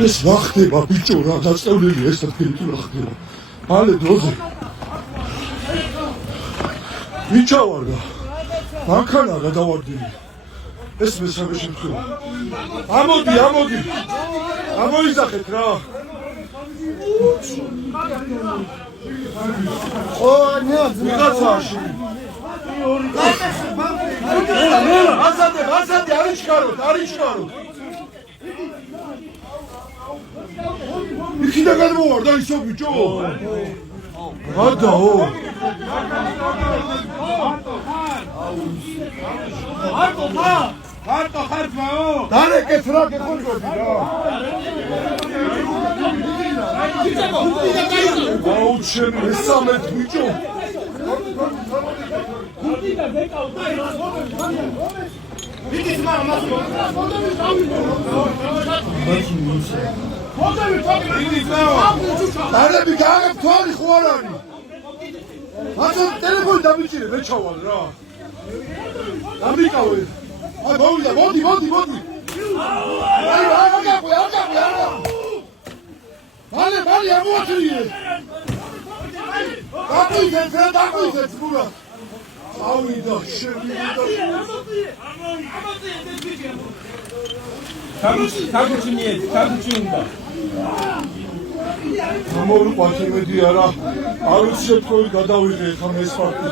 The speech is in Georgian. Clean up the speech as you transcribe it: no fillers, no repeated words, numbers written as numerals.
ეს რა ხდება ბიჭო რა დაწევლილი ეს ადგილი თუ რა ხდება მალე დროზე მიჩავარდა მანქანა გადავარდილი ეს მესამე შემთხვევა ამოდი ამოიზახეთ რა ო ნიაზი ასადე არიჩქაროთ იქიდან გადმოვარდა ისო ბიჭო გადაო მარტო ხარ დარეკეთ რა გეხურგები რა აუჩემ მესამე ბიჭო გუნდიდა დეკავ ვიდის მამას დარები გააგებ თვალი ხო არ არის მაშინ ტელეფონი დამიჭირე მე ჩავალ რა დამიკავე აი მოვიდა მოდი აი არ ამოაჩრიე დაგვიძეთ ბურა ავიდა შევიდა თაგუჩი უნდა ამოუყვათ იმედი არა არ ვიცი თქვენ გადავიღე ხომ ეს ფაქტი